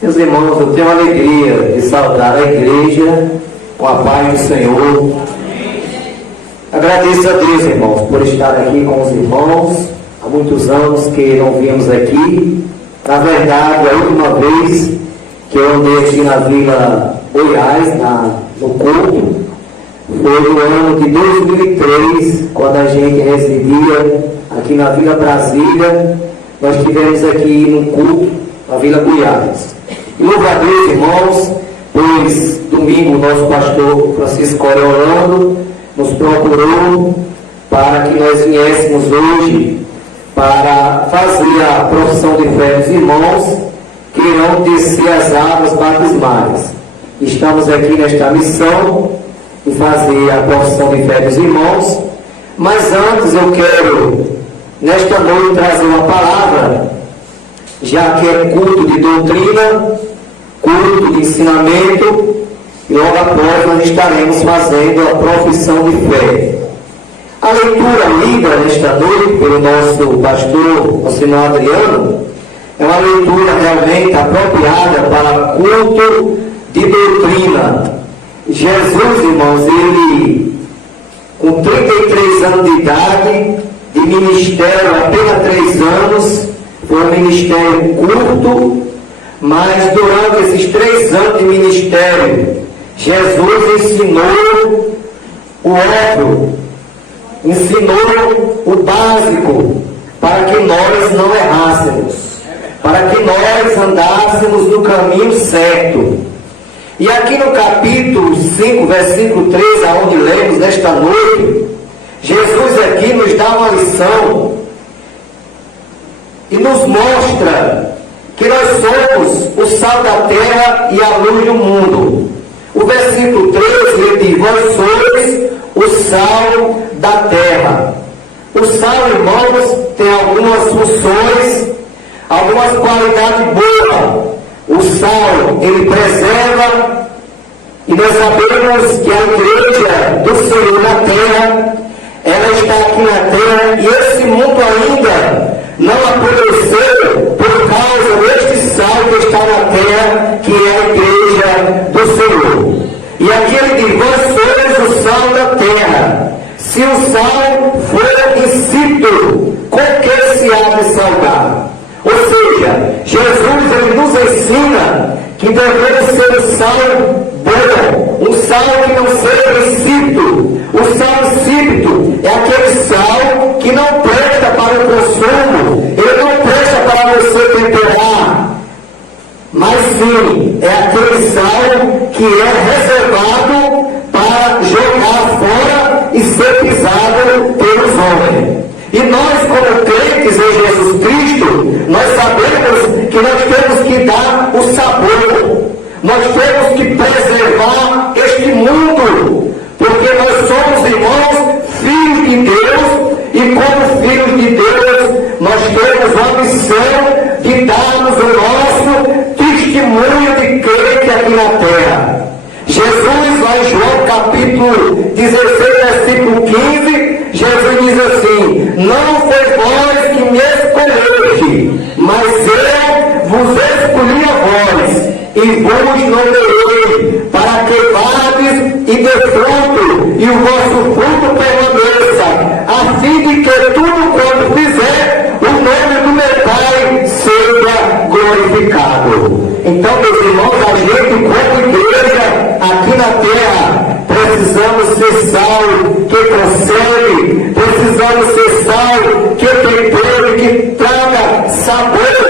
Meus irmãos, eu tenho a alegria de saudar a igreja com a paz do Senhor. Agradeço a Deus, irmãos, por estar aqui com os irmãos. Há muitos anos que não viemos aqui. Na verdade, a última vez que eu andei aqui na Vila Goiás, no culto, foi no ano de 2003, quando a gente residia aqui na Vila Brasília. Nós tivemos aqui num culto na Vila Goiás. E louva a Deus, irmãos, pois domingo o nosso pastor Francisco Orlando nos procurou para que nós viéssemos hoje para fazer a profissão de fé dos irmãos que irão descer as águas batismais. Estamos aqui nesta missão de fazer a profissão de fé dos irmãos, mas antes eu quero, nesta noite, trazer uma palavra, já que é culto de doutrina, culto de ensinamento, e logo após nós estaremos fazendo a profissão de fé. A leitura lida nesta noite pelo nosso pastor, o senhor Adriano, é uma leitura realmente apropriada para culto de doutrina. Jesus, irmãos, ele, com 33 anos de idade, de ministério, apenas 3 anos, foi um ministério curto, mas durante esses 3 anos de ministério, Jesus ensinou o óbvio, ensinou o básico, para que nós não errássemos, para que nós andássemos no caminho certo. E aqui no capítulo 5, versículo 3, aonde lemos nesta noite, Jesus aqui nos dá uma lição e nos mostra que nós somos o sal da terra e a luz do mundo. O versículo 13, ele diz: vós sois o sal da terra. O sal, irmãos, tem algumas funções, algumas qualidades boas. O sal, ele preserva, e nós sabemos que a igreja do Senhor na terra, ela está aqui na terra, e esse mundo ainda não apodreceu por causa deste sal que está na terra, que é a igreja do Senhor. E aqui ele diz: vós sois o sal da terra. Se o sal for insípido, com que se há de salgar? Ou seja, Jesus ele nos ensina que devemos ser um sal bom, um sal que não seja insípido. O sal insípido é aquele sal que não presta para o consumo, ele não presta para você temperar, mas sim, é aquele sal que é reservado para jogar fora e ser pisado pelos homens. E nós, como crentes em Jesus Cristo, nós sabemos que nós temos que dar o sabor, nós temos que preservar este mundo, porque nós somos, irmãos, filhos de Deus, e como filhos de Deus, nós temos a missão de darmos o nosso testemunho de crente aqui na terra. Jesus, lá em João capítulo 16, versículo 15, Jesus diz assim: não foi vós que me escolheste, mas eu vos escolhi a vós, e vos nomeei, para que vades e dê fruto, e o vosso fruto permaneça, a fim de que tudo quanto fizer, o nome do meu Pai seja glorificado. Então, meus irmãos, a gente, como igreja, aqui na terra, precisamos ser sal que consegue, precisamos ser sal que tempere, que traga sabor,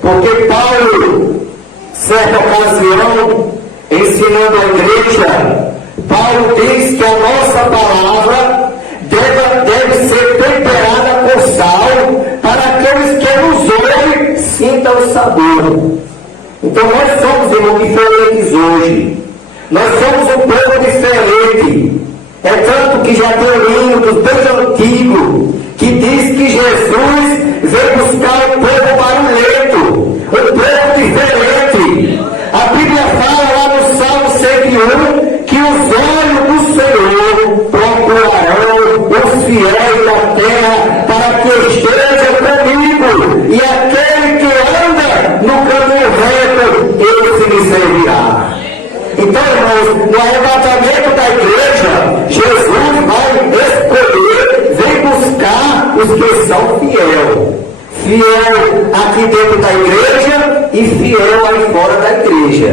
porque Paulo, certa ocasião, ensinando a igreja, Paulo diz que a nossa palavra deve ser temperada com sal, para aqueles que nos ouvem sintam o sabor. Então nós somos, irmãos, diferentes hoje. Nós somos um povo diferente. É tanto que já tem um hino dos bem antigos que diz que Jesus veio buscar o povo barulhento, um povo diferente. A Bíblia fala lá no Salmo 101 que os olhos do Senhor procurarão os fiéis da terra para que esteja comigo, e aquele que anda no caminho reto, os que são fiel aqui dentro da igreja e fiel aí fora da igreja.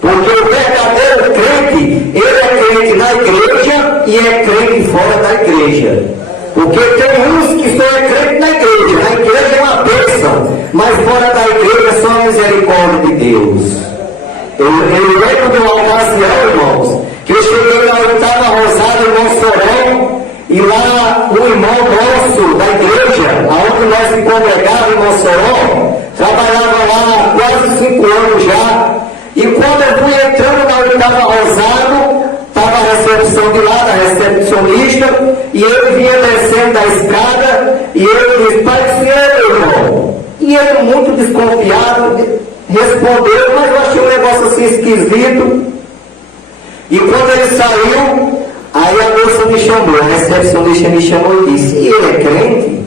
Porque o verdadeiro crente, ele é crente na igreja e é crente fora da igreja. Porque tem uns que só é crente na igreja é uma bênção, mas fora da igreja só a misericórdia de Deus. Eu lembro de uma ocasião, irmãos, que eu cheguei na 8ª Rosada em Mossoró, e lá um irmão nosso da igreja, onde nós se congregávamos em Mossoró, trabalhava lá há quase 5 anos já. E quando eu fui entrando na 8ª Rosado, estava a recepção de lá, da recepcionista, e ele vinha descendo da escada, e ele disse: Pai do Senhor, meu irmão. E ele, muito desconfiado, respondeu, mas eu achei um negócio assim esquisito. E quando ele saiu, aí a moça me chamou, a recepcionista me chamou e disse: E ele é crente?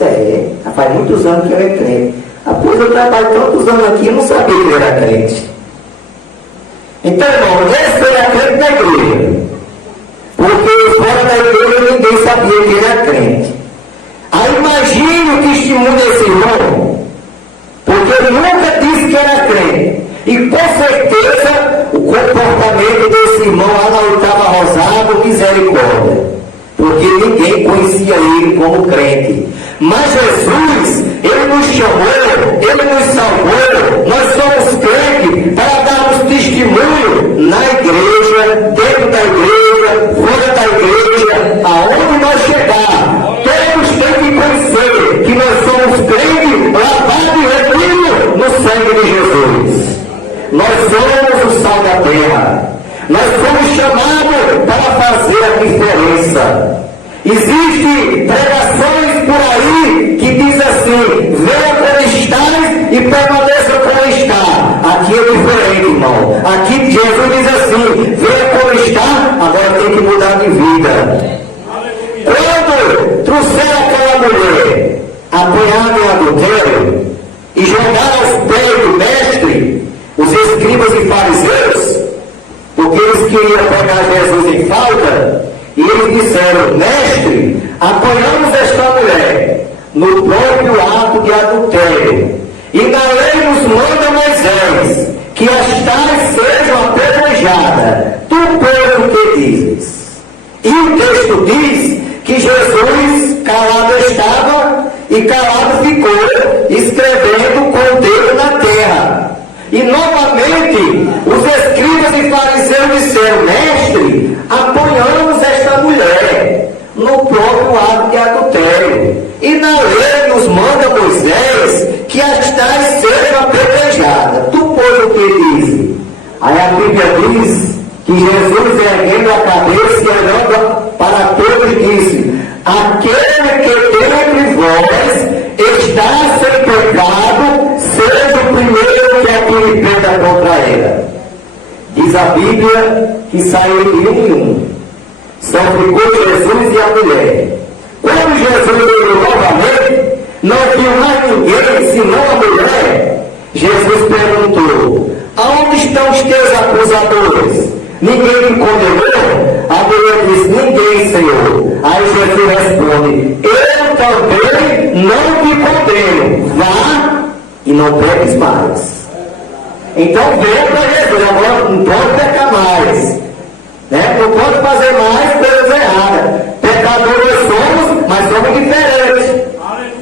É, faz muitos anos que ele é crente. Após eu trabalho tantos anos aqui, eu não sabia que ele era crente. Então, irmão, esse era crente na igreja. Porque fora da igreja ninguém sabia que ele era crente. Aí imagine o testemunho desse irmão, porque ele nunca disse que era crente. E com certeza o comportamento desse irmão lá na 8ª Rosada, misericórdia. Porque ninguém conhecia ele como crente. Mas Jesus, ele nos chamou, ele nos salvou, nós somos crentes para darmos testemunho na igreja, dentro da igreja, fora da igreja, aonde nós chegar. Todos têm que conhecer que nós somos crentes, lavados e remidos no sangue de Jesus. Nós somos o sal da terra. Nós fomos chamados para fazer a diferença. Existem pregações por aí que diz assim: venha como estás e permaneça como está. Aqui é diferente, irmão. Aqui Jesus diz assim: venha como está, agora tem que mudar de vida. Quando trouxeram aquela mulher apanhada em adultério e jogaram aos pés do mestre, os escribas e fariseus, porque eles queriam pegar Jesus em falta, e eles disseram: mestre, apanhamos esta mulher no próprio ato de adultério, e na lei nos manda Moisés que as tais sejam apedrejadas. Tu, pois, o que dizes? E o texto diz que Jesus calado estava e calado ficou, escrevendo com o dedo na terra. E novamente os escribas e fariseus disseram: mestre, apoiamos esta mulher no próprio ato de adultério, e na lei nos manda Moisés que as tais sejam apedrejadas. Tu, pois, o que diz? Aí a Bíblia diz que Jesus, erguendo a cabeça e olhando para todos, disse: aquele que dentre vós está sem pecado, seja o primeiro que atire pedra contra ela. Diz a Bíblia que saiu de um em um. Só ficou Jesus e a mulher. Quando Jesus veio novamente, não viu mais ninguém senão a mulher. Jesus perguntou: aonde estão os teus acusadores? Ninguém te condenou? A mulher disse: ninguém, Senhor. Aí Jesus responde: eu também não te condeno. Vá e não peques mais. Então venha para Jesus. Agora não pode pecar mais, né? Não pode fazer mais coisas erradas. Pecadores somos, mas somos diferentes.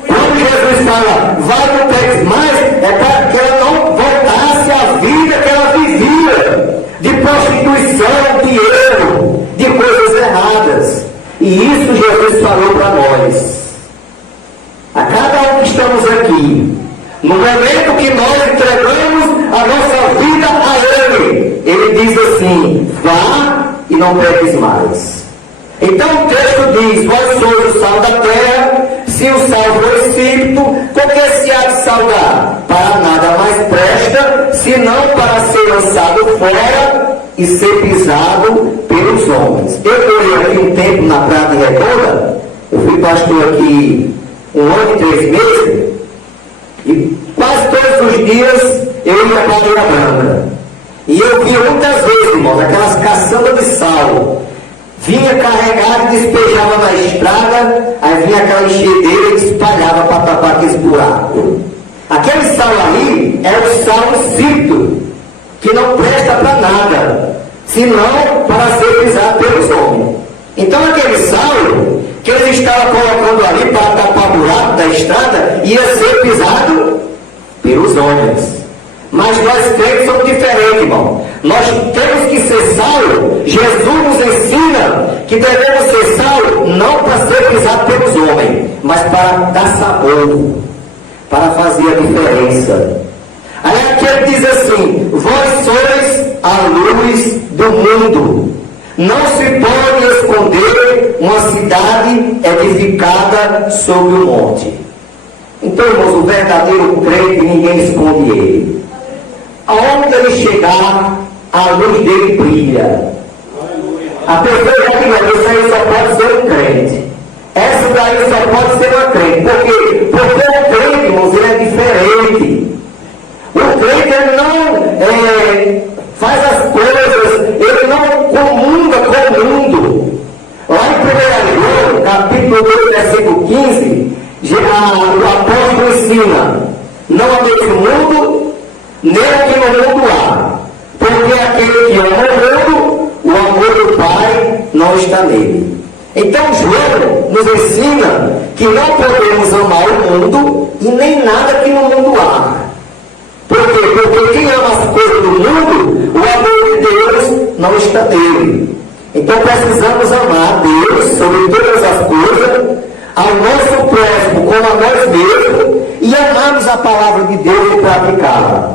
Quando Jesus fala: vai, não peques mais, é para que ela não voltasse à vida que ela vivia, de prostituição, de erro, de coisas erradas. E isso Jesus falou para nós. A cada um que estamos aqui, no momento que nós entregamos a nossa vida a Ele diz assim: vá e não peques mais. Então o texto diz: vós sois o sal da terra. Se o sal for insípido, com que se há de salgar? Para nada mais presta, senão para ser lançado fora e ser pisado pelos homens. Eu morei aqui um tempo na Praia de Redonda. Eu fui pastor aqui 1 ano e 3 meses, e quase todos os dias eu ia para a Praia Branca. E eu vi muitas vezes, irmãos, aquelas caçambas de sal vinha carregado e despejava na estrada, aí vinha aquela enxadeira e espalhava para tapar aqueles buracos. Aquele sal ali é o sal insípido, que não presta para nada, senão para ser pisado pelos homens. Então aquele sal que eles estavam colocando ali para tapar o buraco da estrada, ia ser pisado pelos homens. Mas nós crentes somos diferentes, irmão. Nós temos que ser sal. Jesus nos ensina que devemos ser sal não para ser pisado pelos homens, mas para dar sabor, para fazer a diferença. Aí aqui ele diz assim: vós sois a luz do mundo. Não se pode esconder uma cidade edificada sobre o monte. Então, irmãos, o verdadeiro crente, ninguém esconde ele. Aonde ele chegar, a luz dele brilha. A pessoa já diz: isso aí só pode ser um crente. Essa daí só pode ser uma crente. Por quê? Porque o crente, irmãos, ele é diferente. O crente, ele não faz as coisas, ele não comunga com o mundo. Lá em 1 João, capítulo 2, versículo 15, o apóstolo ensina: não ameis o mundo, nem o que no mundo há. Porque aquele que ama o mundo, o amor do Pai não está nele. Então João nos ensina que não podemos amar o mundo e nem nada que no mundo há. Por quê? Porque quem ama as coisas do mundo, o amor de Deus não está nele. Então precisamos amar a Deus sobre todas as coisas, ao nosso próximo como a nós mesmos, e amarmos a palavra de Deus e praticá-la.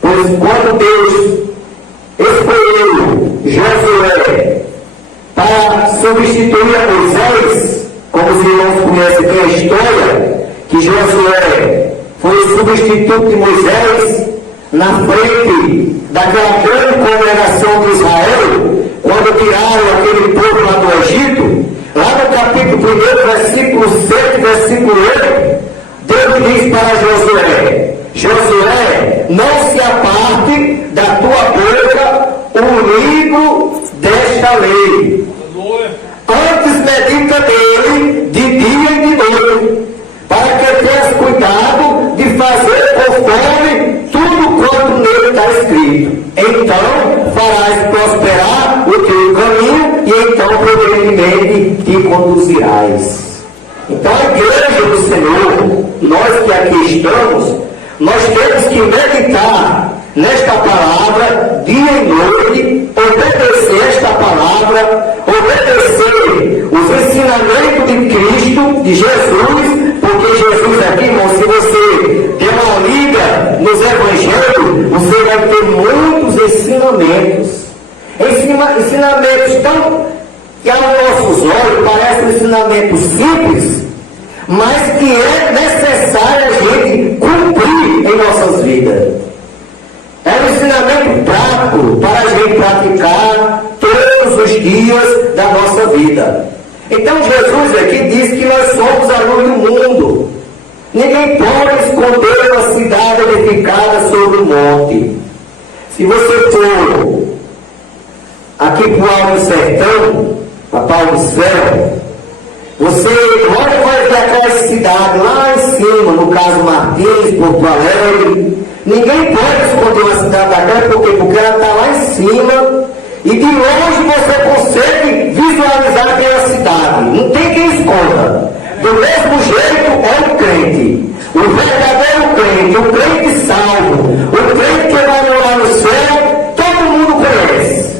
Pois quando Deus escolheu Josué para substituir a Moisés, como os irmãos conhecem aqui a história, que Josué foi o substituto de Moisés na frente daquela grande congregação de Israel, quando tiraram aquele povo lá do Egito. Lá no capítulo 1, versículo 7, versículo 8, Deus diz para Josué: Josué, não se aparte da tua boca o livro desta lei. Antes medita nele de dia e de noite, para que tenhas cuidado de fazer conforme tudo quanto nele está escrito. Então farás prosperar o teu caminho, e então provavelmente te conduzirás. Então a igreja do Senhor, nós que aqui estamos, nós temos que meditar nesta palavra dia e noite, obedecer esta palavra, obedecer os ensinamentos de Cristo, de Jesus, porque Jesus aqui, irmão, se você der uma lida nos evangelhos, você vai ter muitos ensinamentos. Ensinamentos tão que aos nossos olhos parecem ensinamentos simples, mas que é necessário a gente cumprir em nossas vidas. É um ensinamento prático para a gente praticar todos os dias da nossa vida. Então Jesus aqui diz que nós somos a luz do mundo. Ninguém pode esconder uma cidade edificada sobre o monte. Se você for aqui para o Alto Sertão, para Pau do Céu, você logo vai ver aquela cidade lá em cima, no caso Martins, Porto Alegre. Ninguém pode esconder uma cidade daquela, porque ela está lá em cima, e de longe você consegue visualizar aquela cidade. Não tem quem esconda. Do mesmo jeito é o crente. O verdadeiro crente, o crente salvo, o crente que vai morar no céu, todo mundo conhece.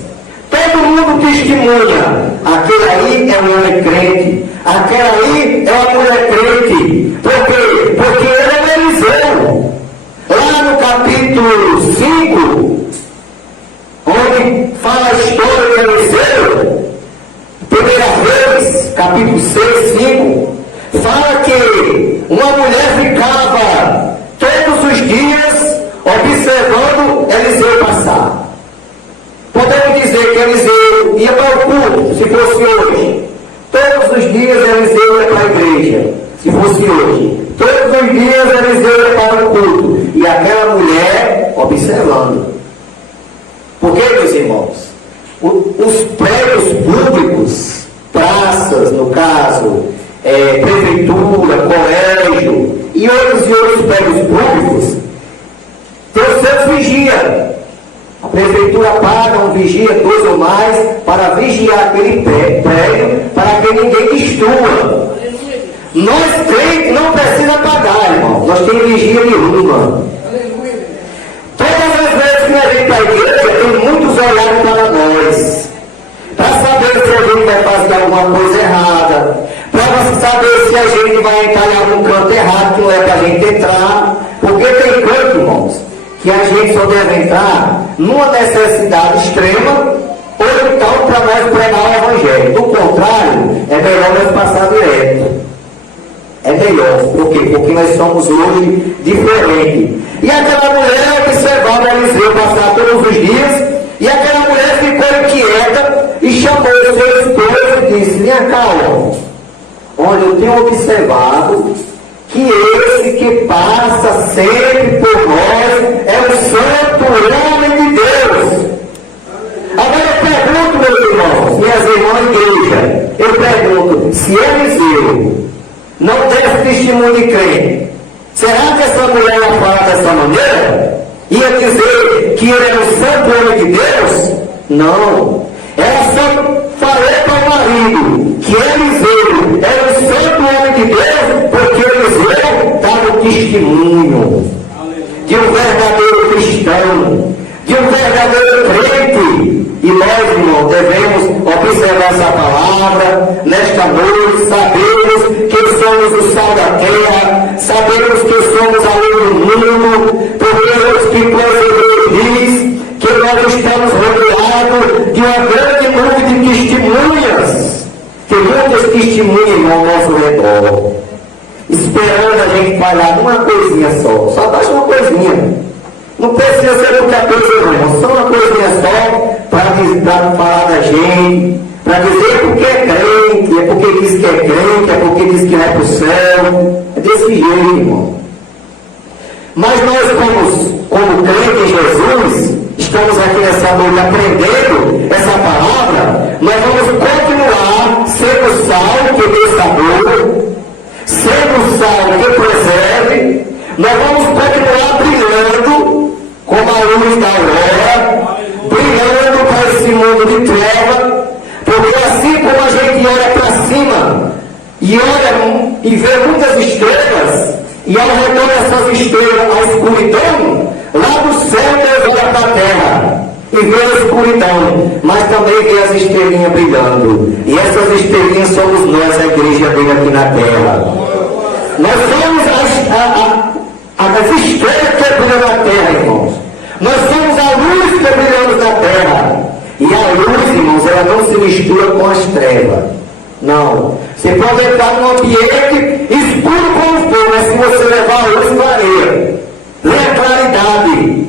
Todo mundo testemunha. Aquele aí é um homem crente. Aquela aí é uma mulher crente. Por quê? Porque ele é Eliseu. Lá no capítulo 5, onde fala a história de Eliseu, primeira vez, capítulo 6, 5, fala que uma mulher ficava todos os dias observando Eliseu passar. Podemos dizer que Eliseu ia para o culto, se fosse hoje. Todos os dias Eliseu ia para a igreja, se fosse hoje. Todos os dias Eliseu ia para o culto. E aquela mulher observando. Por quê, meus irmãos? os prédios públicos, praças, no caso, prefeitura, colégio e outros prédios públicos, tem os seus vigias. A prefeitura paga um vigia, 2 ou mais, para vigiar aquele prédio, para que ninguém destrua. Nós crentes não precisa pagar, irmão. Nós temos vigia nenhuma. Todas as vezes que a gente vai para a igreja, tem muitos olhares para nós. Para saber se a gente vai fazer alguma coisa errada. Para saber se a gente vai entrar em algum canto errado, que não é para a gente entrar. Porque tem canto, irmãos, que a gente só deve entrar numa necessidade extrema, ou então para nós pregar o Evangelho. Do contrário, é melhor nós passar direto. É melhor. Por quê? Porque nós somos hoje diferentes. E aquela mulher observava Eliseu passar todos os dias, e aquela mulher ficou inquieta e chamou o seu esposo e disse: minha calma, olha, eu tenho observado que esse que passa sempre por nós é o santo homem de Deus. Agora eu pergunto, meus irmãos, minhas irmãs da igreja, eu pergunto, se Eliseu não desse testemunho de crente, será que essa mulher ia falar dessa maneira? Ia dizer que ele era o santo homem de Deus? Não. Ela só falou para o marido que Eliseu era o santo homem de Deus, porque Eliseu dava o testemunho de um verdadeiro cristão, de um verdadeiro crente. E nós, irmãos, devemos observar essa palavra nesta noite, sabemos que somos o sal da terra, sabemos que somos a luz do mundo, porque os que Deus diz que nós estamos rodeados de uma grande nuvem de testemunhas, que muitas testemunhas ao nosso redor, esperando a gente falhar numa coisinha só basta uma coisinha. Não precisa ser muita coisa, não. Só uma coisinha só para falar da gente, para dizer porque é crente, é porque diz que é crente, é porque diz que vai para o céu. É desse jeito, irmão. Mas nós, como crentes em Jesus, estamos aqui nessa noite aprendendo essa palavra. Nós vamos continuar sendo sal que dê sabor, sendo sal que preserve. Nós vamos continuar brilhando como a luz da aurora, brilhando para esse mundo de treva, porque assim como a gente olha para cima e olha e vê muitas estrelas, e ao redor dessas estrelas a escuridão, lá do céu Deus olha para a terra e vê a escuridão, mas também vê as estrelinhas brilhando, e essas estrelinhas somos nós, a igreja dele aqui na terra. Nós somos as estrelas que brilham na terra, irmãos. Nós somos a luz que brilhamos na terra. E a luz, irmãos, ela não se mistura com as trevas. Não. Você pode entrar num ambiente escuro como for, mas se você levar a luz, clareia. Lê a claridade.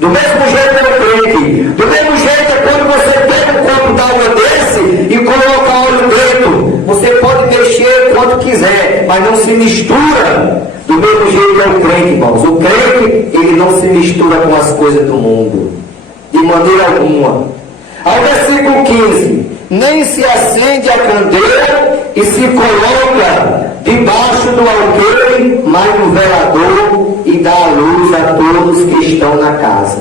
Do mesmo jeito é o crente. Do mesmo jeito é quando você pega um copo d'água desse e coloca óleo dentro. Você pode mexer quando quiser, mas não se mistura. Do mesmo jeito é o crente, irmãos. O crente, ele não se mistura com as coisas do mundo. De maneira alguma. Ao versículo 15. Nem se acende a candeia e se coloca debaixo do alqueire, mas no velador, e dá a luz a todos que estão na casa.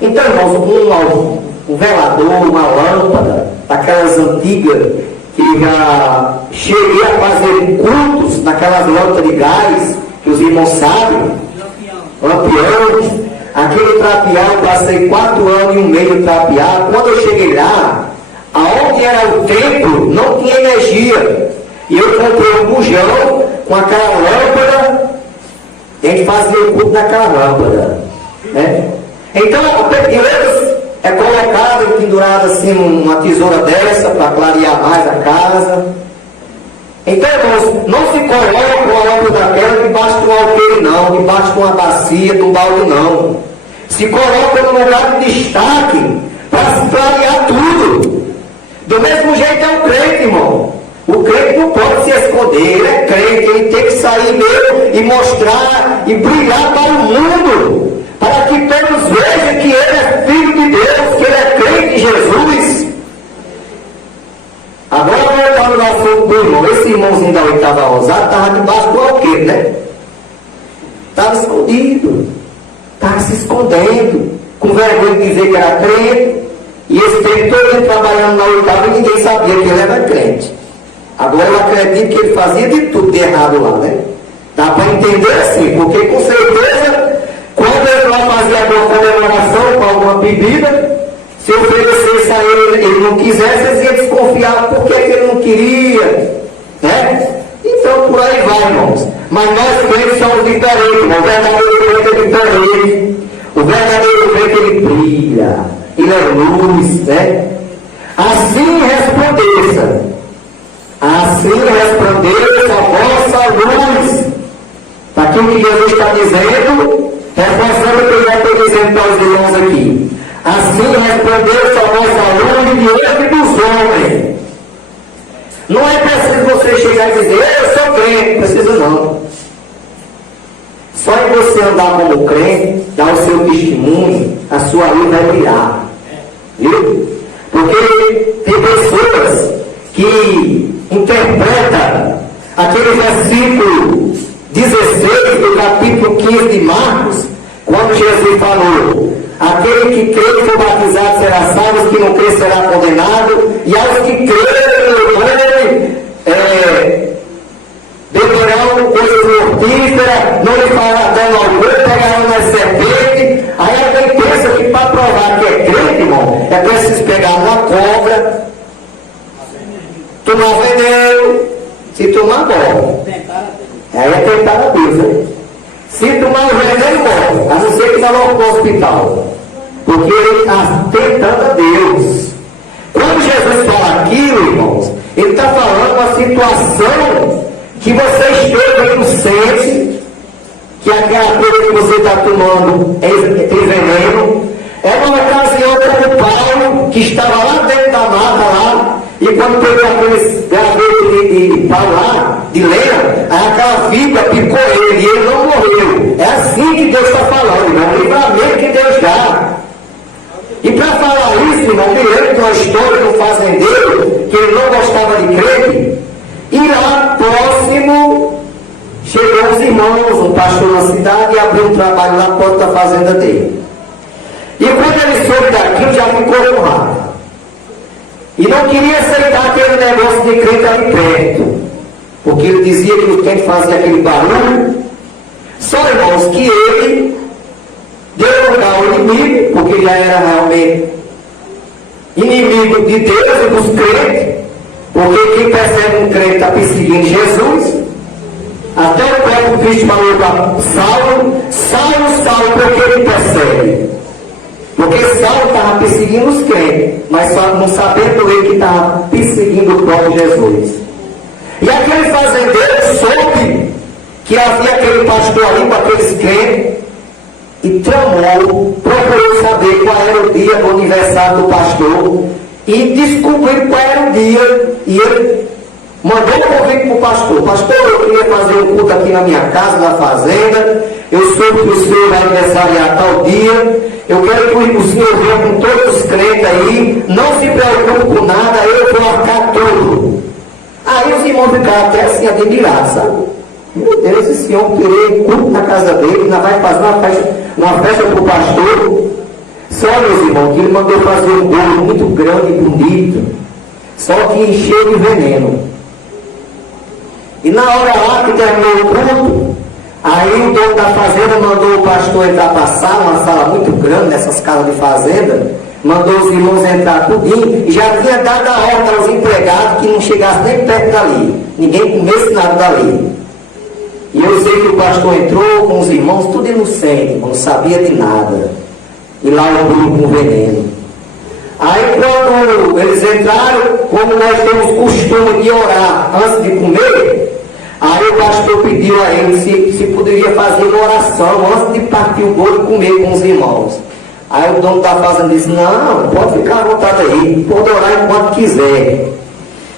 Então, irmãos, um velador, uma lâmpada, daquelas antigas, que já cheguei a fazer cultos naquelas lâmpadas de gás, que os irmãos sabem, lampião, aquele trapear, eu passei 4 anos e um meio trapear. Quando eu cheguei lá, aonde era o templo, não tinha energia, e eu comprei um bujão com aquela lâmpada, e a gente fazia o culto naquela lâmpada, né? Então a prediletos é colocada e pendurada assim uma tesoura dessa para clarear mais a casa. Então, irmãos, não se coloca uma lâmpada daquela debaixo de um alqueire, não, debaixo de uma bacia, de um balde, não. Se coloca no lugar de destaque para se clarear tudo. Do mesmo jeito é o crente, irmão. O crente não pode se esconder, ele é crente, ele tem que sair mesmo e mostrar e brilhar para o mundo, para que todos vejam que ele é filho de Deus, que ele é crente em Jesus. soube do irmão. Esse irmãozinho da oitava rosada estava debaixo do alqueire, né? Estava escondido. Estava se escondendo. Com vergonha de dizer que era crente. E esse tempo todo ele trabalhando na oitava e ninguém sabia que ele era crente. Agora eu acredito que ele fazia de tudo de errado lá, né? Dá para entender assim, porque com certeza, quando ele lá fazia alguma comemoração com alguma bebida, se oferecesse a ele não quisesse, eles iam desconfiar por que ele não queria, né? Então por aí vai, irmãos. Mas nós crentes somos diferentes, o verdadeiro crente é diferente. O verdadeiro crente ele brilha, ele é luz, né? Assim resplandeça. Assim resplandeça a vossa luz. Está aqui o que Jesus está dizendo, reforçando o que eu já estou dizendo para os irmãos aqui. Assim resplandeça a vossa luz diante dos homens. Não é preciso você chegar e dizer, eu sou crente, não precisa não. Só em você andar como crente, dar o seu testemunho, a sua luz vai brilhar. Viu? Porque tem pessoas que interpretam aquele versículo 16 do capítulo 15 de Marcos, quando Jesus falou: aquele que crê e for batizado será salvo, os que não crê será condenado, e aos que crerem no nome beberão coisas mortíferas, não lhe fará dano algum, pegarão na serpente. Aí alguém pensa que para provar que é crente, irmão, é preciso pegar uma cobra, tomar veneno, se tomar morre. Aí é tentar a Deus, né? Se tomar o veneno, morre, a não ser que vá logo para o hospital, porque ele está tentando a Deus. Quando Jesus fala aquilo, irmãos, ele está falando uma situação que você esteve inocente, que aquela coisa que você está tomando tem veneno. É uma ocasião como Paulo, que estava lá dentro da mata lá, e quando pegou aqueles gravetos de pau lá, de lenha, aí aquela vida picou ele, e ele não morreu. É assim que Deus está falando, irmão, o livramento que Deus dá. E para falar isso, irmão, me lembro de uma história de um fazendeiro, que ele não gostava de crente, e lá próximo chegou os irmãos, um pastor na cidade, e abriu um trabalho na porta da fazenda dele. E quando ele soube daquilo, já ficou com raiva. E não queria aceitar aquele negócio de crente ali perto, porque ele dizia que o crente fazia aquele barulho. Só, irmãos, que ele deu lugar ao inimigo, porque ele já era realmente inimigo de Deus e dos crentes, porque quem persegue um crente está perseguindo Jesus. Até o próprio Cristo falou para Saulo: Saulo, Saulo, por que ele persegue? Porque Saulo estava perseguindo os crentes, mas só não sabendo ele que estava perseguindo o próprio Jesus. E aquele fazendeiro soube que havia aquele pastor ali com aqueles crentes e tramou, procurou saber qual era o dia do aniversário do pastor e descobriu qual era o dia, e ele mandou um convite para o pastor: pastor, eu queria fazer um culto aqui na minha casa, na fazenda, eu soube que o senhor vai aniversariar tal dia, eu quero que o senhor venha com todos os crentes aí, não se preocupe com nada, eu vou arcar tudo. Aí os irmãos ficaram até assim admirados, sabe? Meu Deus, esse homem querer culto na casa dele, ainda vai fazer uma festa para o pastor. Só, meus irmãos, que ele mandou fazer um bolo muito grande e bonito, só que cheio de veneno. E na hora lá que terminou o culto, aí o dono da fazenda mandou o pastor entrar para a sala, uma sala muito grande nessas casas de fazenda, mandou os irmãos entrar tudinho, e já tinha dado a ordem aos empregados que não chegassem nem perto dali, ninguém comesse nada dali. E eu sei que o pastor entrou com os irmãos, tudo inocente, não sabia de nada, e lá o bolo com veneno. Aí quando eles entraram, como nós temos costume de orar antes de comer, aí o pastor pediu a ele se poderia fazer uma oração antes de partir o bolo e comer com os irmãos. Aí o dono da fazenda disse: não, pode ficar à vontade aí, pode orar enquanto quiser.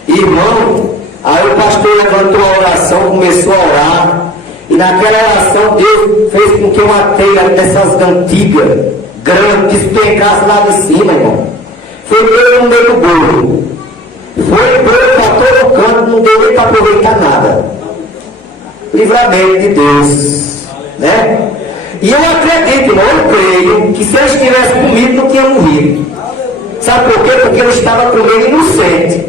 Irmão, aí o pastor levantou a oração, começou a orar, e naquela oração Deus fez com que uma telha dessas antigas, grande, despencasse lá de cima, irmão. Foi pelo no meio do bolo. Foi pelo todo canto, não deu nem para aproveitar nada. Livramento de Deus, né? E eu acredito, irmão, eu creio que se ele estivesse comigo, não tinha morrido. Sabe por quê? Porque eu estava com ele inocente.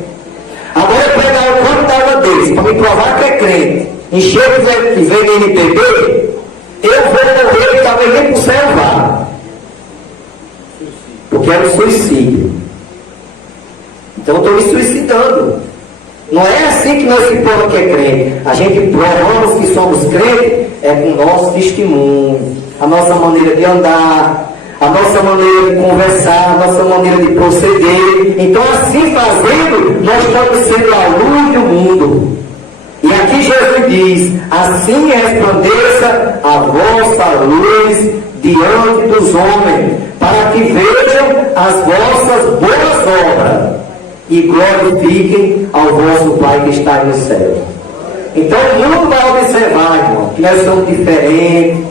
Agora eu pegar o quanto estava deles, para me provar que é crente, encher de veneno e beber, eu vou morrer e talvez nem para o céu vá. Porque era um suicídio. Então eu estou me suicidando. Não é assim que nós se prova que é crente. A gente provamos que somos crentes é com o nosso testemunho, a nossa maneira de andar, a nossa maneira de conversar, a nossa maneira de proceder. Então, assim fazendo, nós estamos sendo a luz do mundo. E aqui Jesus diz: assim resplandeça a vossa luz diante dos homens, para que vejam as vossas boas obras e glorifiquem ao vosso Pai que está no céu. Então o mundo vai observar, irmão, que nós somos diferentes,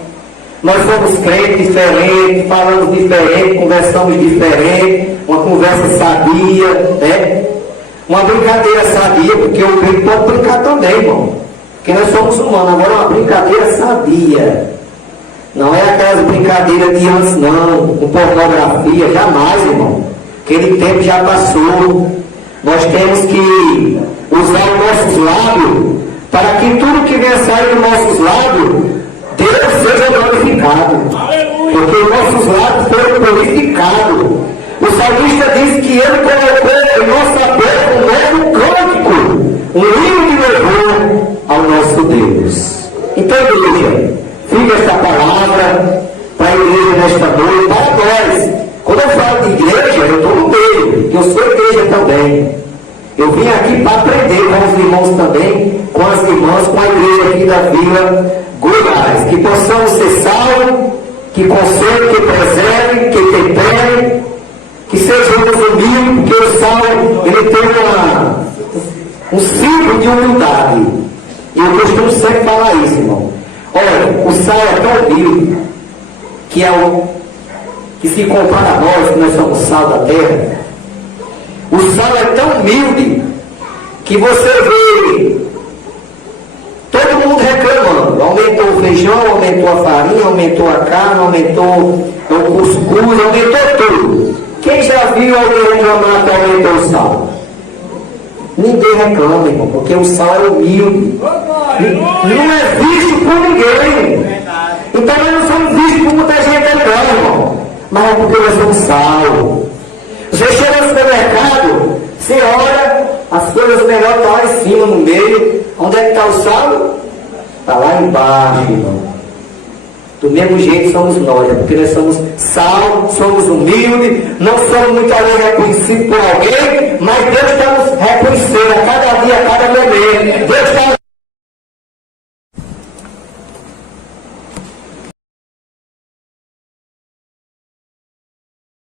nós somos crentes diferentes, falamos diferente, conversamos diferente, uma conversa sadia, né? Uma brincadeira sadia, porque o crente pode brincar também, irmão, porque nós somos humanos. Agora uma brincadeira sadia, não é aquelas brincadeiras de antes não, com pornografia, jamais, irmão. Aquele tempo já passou. Nós temos que usar os nossos lábios para que tudo que venha sair dos nossos lábios, Deus seja glorificado. Porque os nossos lábios foram purificados. O salmista diz que ele colocou em nossa boca um novo cântico, um hino de louvor ao nosso Deus. Então, igreja, fica esta palavra para a igreja nesta noite, para nós. Quando eu falo de igreja, eu estou no meio, eu sou igreja também. Eu vim aqui para aprender com os irmãos também, com as irmãs, com a igreja aqui da Vila Goiás. Que possamos ser salvos, que conservem, que preservem, que temperem, que sejamos humildes, porque o sal, ele tem um símbolo de humildade. E eu costumo sempre falar isso, irmão. Olha, o sal é tão humilde, que se compara a nós, que nós somos sal da terra. O sal é tão humilde que você vê todo mundo reclamando. Aumentou o feijão, aumentou a farinha, aumentou a carne, aumentou o cuscuz, aumentou tudo. Quem já viu alguém reclamar que aumentou o sal? Ninguém reclama, irmão, porque o sal é humilde. Não é visto por ninguém. Então nós não somos vistos por muita gente reclama, irmão. Mas é porque nós somos sal. Você chega no supermercado, você olha, as coisas melhores estão lá em cima, no meio. Onde é que está o sal? Está lá embaixo, irmão. Do mesmo jeito somos nós, porque nós somos sal, somos humildes, não somos muitas vezes reconhecidos por alguém, mas Deus está nos reconhecendo a cada dia, a cada momento.